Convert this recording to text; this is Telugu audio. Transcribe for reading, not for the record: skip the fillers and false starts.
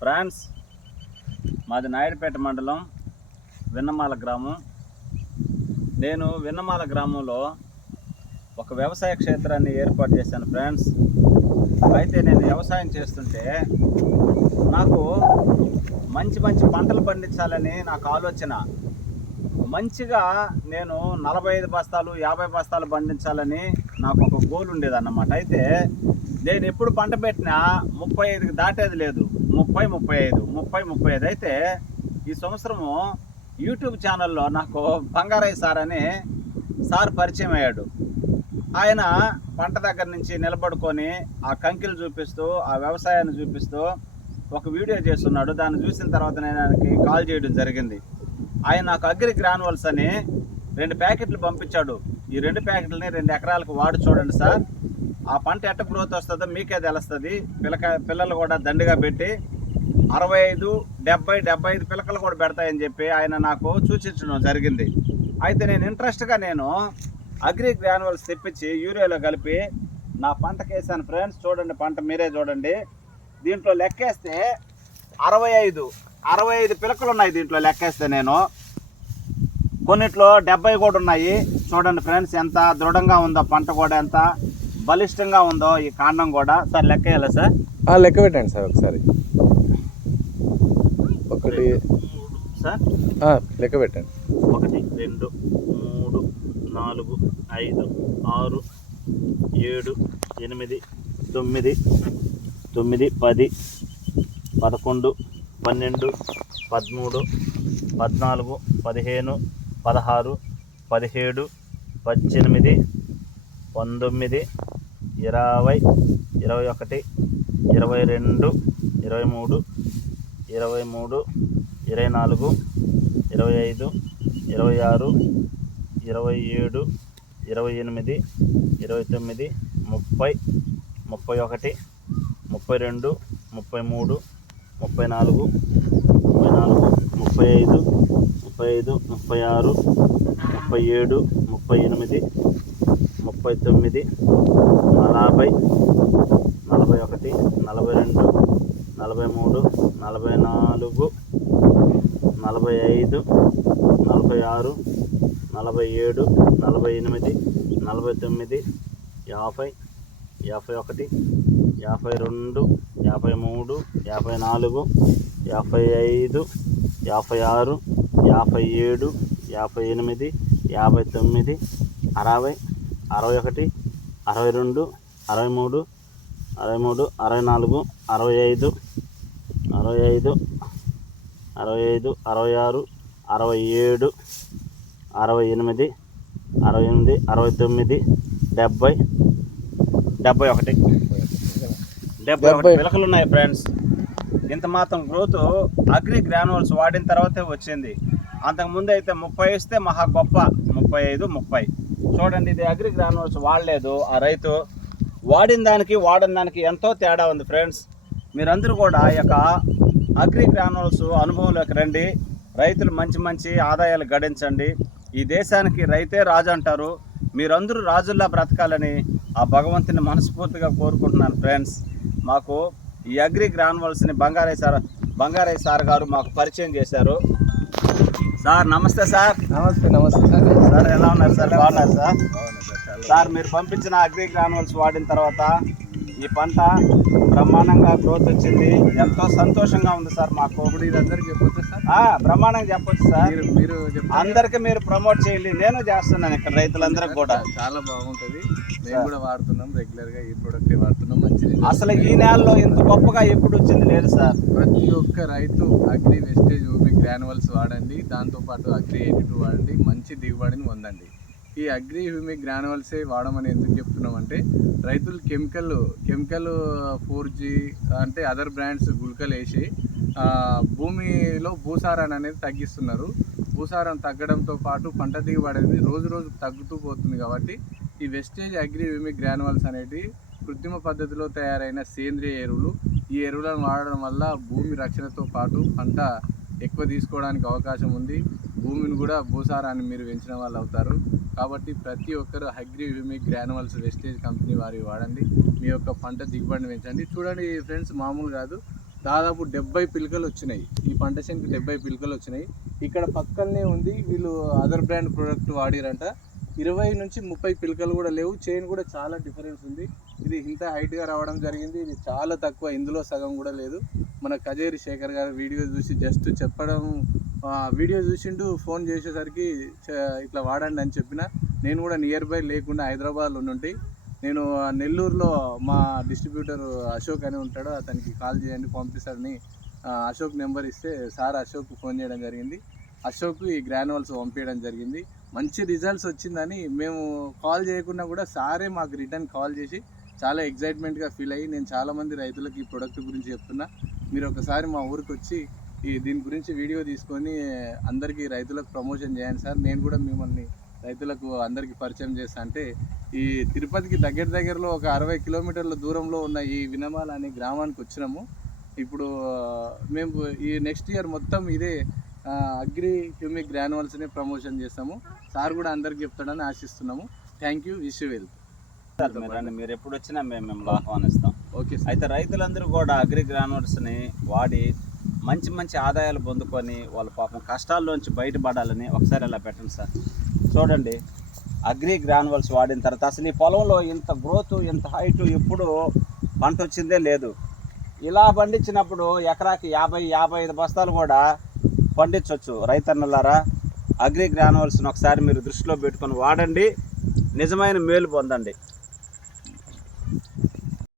ఫ్రాన్స్ మాది నాయుడుపేట మండలం విన్నమాల గ్రామం. నేను విన్నమాల గ్రామంలో ఒక వ్యవసాయ క్షేత్రాన్ని ఏర్పాటు చేశాను ఫ్రెండ్స్. అయితే నేను వ్యవసాయం చేస్తుంటే నాకు మంచి మంచి పంటలు పండించాలని నాకు ఆలోచన. మంచిగా నేను 45 బస్తాలు 50 బస్తాలు పండించాలని నాకు ఒక గోల్ ఉండేదన్నమాట. అయితే నేను ఎప్పుడు పంట పెట్టినా 35కి దాటేది లేదు. 30, 35 అయితే ఈ సంవత్సరము యూట్యూబ్ ఛానల్లో నాకు బంగారయ్య సార్ అని సార్ పరిచయం అయ్యాడు. ఆయన పంట దగ్గర నుంచి నిలబడుకొని ఆ కంకిలు చూపిస్తూ ఆ వ్యవసాయాన్ని చూపిస్తూ ఒక వీడియో చేస్తున్నాడు. దాన్ని చూసిన తర్వాత నేను ఆయనకి కాల్ చేయడం జరిగింది. ఆయన నాకు అగ్రి గ్రాన్యువల్స్ అని 2 ప్యాకెట్లు పంపించాడు. ఈ 2 ప్యాకెట్లని 2 ఎకరాలకు వాడి చూడండి సార్, ఆ పంట ఎట్ట గ్రోత్ వస్తుందో మీకే తెలుస్తుంది. పిల్లలు కూడా దండిగా పెట్టి 65, 70, 75 పిలకలు కూడా పెడతాయని చెప్పి ఆయన నాకు సూచించడం జరిగింది. అయితే నేను ఇంట్రెస్ట్గా అగ్రి గ్రాన్యువల్స్ తెప్పించి యూరియాలో కలిపి నా పంటకి వేసాను ఫ్రెండ్స్. చూడండి, పంట మీరే చూడండి. దీంట్లో లెక్కేస్తే 65 పిలకలు ఉన్నాయి. దీంట్లో లెక్కేస్తే నేను కొన్నిట్లో 70 కూడా ఉన్నాయి. చూడండి ఫ్రెండ్స్, ఎంత దృఢంగా ఉందో పంట కూడా, ఎంత బలిష్టంగా ఉందో ఈ కాండం కూడా. సార్ లెక్క వేయాలా సార్? లెక్క పెట్టండి సార్ ఒకసారి. 1 సార్ లెక్క పెట్టండి. 1, 2, 3, 4, 5, 6, 7, 8, 9, 10, 11, 12, 13, 14, 16, 17, 18, 19, 20, 21, 22, 23, 24, 25, 26, 27, 28, 29, 30, 31, 32, 33, 34, 35, 36, 37, 38, 39, 40, 41, 40, 41, 42, 43, 44, 45, 46, 47, 48, 49, 50, 51, 52, 53, 54, 55, 56, 57, 58, 59, 60, 61, 62, 63, 63, 64, 65, 65, 65, 66, 67, 68, 69, 70 పిలకలు ఉన్నాయి ఫ్రెండ్స్. ఇంత మాత్రం గ్రోత్ అగ్రి గ్రాన్యువల్స్ వాడిన తర్వాతే వచ్చింది. అంతకుముందు అయితే 30 ఇస్తే మహా గొప్ప. 35, 30 చూడండి. ఇది అగ్రి గ్రాన్యువల్స్ వాడలేదు ఆ రైతు. వాడిన దానికి ఎంతో తేడా ఉంది ఫ్రెండ్స్. మీరందరూ కూడా ఈ యొక్క అగ్రి గ్రాన్యువల్స్ అనుభవంలోకి రండి. రైతులు మంచి మంచి ఆదాయాలు గడించండి. ఈ దేశానికి రైతే రాజు అంటారు. మీరందరూ రాజుల్లా బ్రతకాలని ఆ భగవంతుని మనస్ఫూర్తిగా కోరుకుంటున్నాను ఫ్రెండ్స్. మాకు ఈ అగ్రి గ్రాన్యువల్స్ని బంగారయ్య సార్ గారు మాకు పరిచయం చేశారు. సార్ నమస్తే సార్. నమస్తే సార్. సార్ ఎలా ఉన్నారు సార్? బాగున్నారు సార్? సార్ మీరు పంపించిన అగ్రి గ్రాన్యువల్స్ వాడిన తర్వాత ఈ పంట బ్రహ్మాండంగా గ్రోత్ వచ్చింది. ఎంతో సంతోషంగా ఉంది సార్ మాకు. ఇది అందరికి చెప్పొచ్చు సార్? బ్రహ్మాండంగా చెప్పొచ్చు సార్. మీరు అందరికి మీరు ప్రమోట్ చేయండి. నేను చేస్తున్నాను ఇక్కడ రైతులందరికి కూడా. చాలా బాగుంటుంది. మేము కూడా వాడుతున్నాం, రెగ్యులర్ గా ఈ ప్రొడక్ట్ వాడుతున్నాం. మంచిది. అసలు ఈ నెలలో ఇంత గొప్పగా ఎప్పుడు వచ్చింది లేదు సార్. ప్రతి ఒక్క రైతు అగ్రి వెస్టేజ్ హ్యూమిక్ గ్రాన్యువల్స్ వాడండి. దాంతోపాటు అగ్రి 82 వాడండి. మంచి దిగుబడిని పొందండి. ఈ అగ్రి హ్యూమిక్ గ్రాన్యువల్సే వాడమని ఎందుకు చెప్తున్నామంటే, రైతులు కెమికల్ 4G అంటే అదర్ బ్రాండ్స్ గుళికలు వేసి భూమిలో భూసారాన్ని అనేది తగ్గిస్తున్నారు. భూసారం తగ్గడంతో పాటు పంట దిగుబడి అనేది రోజు రోజు తగ్గుతూ పోతుంది. కాబట్టి ఈ వెస్టేజ్ అగ్రి హ్యూమిక్ గ్రాన్యువల్స్ అనేవి కృత్రిమ పద్ధతిలో తయారైన సేంద్రియ ఎరువులు. ఈ ఎరువులను వాడడం వల్ల భూమి రక్షణతో పాటు పంట ఎక్కువ తీసుకోవడానికి అవకాశం ఉంది. భూమిని కూడా భూసారాన్ని మీరు పెంచిన వాళ్ళు అవుతారు. కాబట్టి ప్రతి ఒక్కరు అగ్రి హ్యూమిక్ గ్రాన్యువల్స్ వెస్టేజ్ కంపెనీ వారి వాడండి. మీ యొక్క పంట దిగుబడిని పెంచండి. చూడండి ఫ్రెండ్స్, మామూలు కాదు, దాదాపు 70 పిలకలు వచ్చినాయి. ఈ పంట చేనుకి 70 పిలకలు వచ్చినాయి. ఇక్కడ పక్కనే ఉంది, వీళ్ళు అదర్ బ్రాండ్ ప్రోడక్ట్ వాడిరంట. 20 నుంచి 30 పిలకలు కూడా లేవు. చైన్ కూడా చాలా డిఫరెన్స్ ఉంది. ఇది ఇంత హైట్గా రావడం జరిగింది. ఇది చాలా తక్కువ, ఇందులో సగం కూడా లేదు. మన కజేరి శేఖర్ గారు వీడియో చూసి జస్ట్ చెప్పడం, వీడియో చూసిండు, ఫోన్ చేసేసరికి ఇట్లా వాడండి అని చెప్పిన. నేను కూడా నియర్ బై లేకుండా హైదరాబాద్లో ఉండి, నేను నెల్లూరులో మా డిస్ట్రిబ్యూటర్ అశోక్ అని ఉంటాడు, అతనికి కాల్ చేయండి పంపిస్తాడని అశోక్ నెంబర్ ఇస్తే సార్ అశోక్ ఫోన్ చేయడం జరిగింది. అశోక్ ఈ గ్రాన్యువల్స్ పంపించడం జరిగింది. మంచి రిజల్ట్స్ వచ్చిందని మేము కాల్ చేయకుండా కూడా సారే మాకు రిటర్న్ కాల్ చేసి చాలా ఎగ్జైట్మెంట్గా ఫీల్ అయ్యి, నేను చాలామంది రైతులకు ఈ ప్రొడక్ట్ గురించి చెప్తున్నా, మీరు ఒకసారి మా ఊరికి వచ్చి దీని గురించి వీడియో తీసుకొని అందరికీ రైతులకు ప్రమోషన్ చేయండి సార్, నేను కూడా మిమ్మల్ని రైతులకు అందరికీ పరిచయం చేస్తా అంటే, ఈ తిరుపతికి దగ్గరలో ఒక 60 కిలోమీటర్ల దూరంలో ఉన్న ఈ వినమాల అనే గ్రామానికి వచ్చినాము. ఇప్పుడు మేము ఈ నెక్స్ట్ ఇయర్ మొత్తం ఇదే అగ్రి హ్యూమిక్ గ్రాన్యువల్స్ని ప్రమోషన్ చేస్తాము. సార్ కూడా అందరికి చెప్తాడని ఆశిస్తున్నాము. Thank you, wish you well. మీరు ఎప్పుడు వచ్చినా మేము మిమ్మల్ని ఆహ్వానిస్తాం. Okay sir. అయితే రైతులందరూ కూడా అగ్రి గ్రాన్యువల్స్ని వాడి మంచి మంచి ఆదాయాలు పొందుకొని వాళ్ళ పాపం కష్టాల్లోంచి బయటపడాలని ఒకసారి ఇలా పెట్టండి సార్. చూడండి, అగ్రి గ్రాన్యువల్స్ వాడిన తర్వాత అసలు ఈ పొలంలో ఇంత గ్రోత్, ఇంత హైట్ ఎప్పుడు పంట వచ్చిందే లేదు. ఇలా పండించినప్పుడు ఎకరాకి 50-55 బస్తాలు కూడా పండించవచ్చు. రైతన్నలారా, అగ్రి గ్రాన్యువల్స్ని ఒకసారి మీరు దృష్టిలో పెట్టుకొని వాడండి, నిజమైన మేలు పొందండి.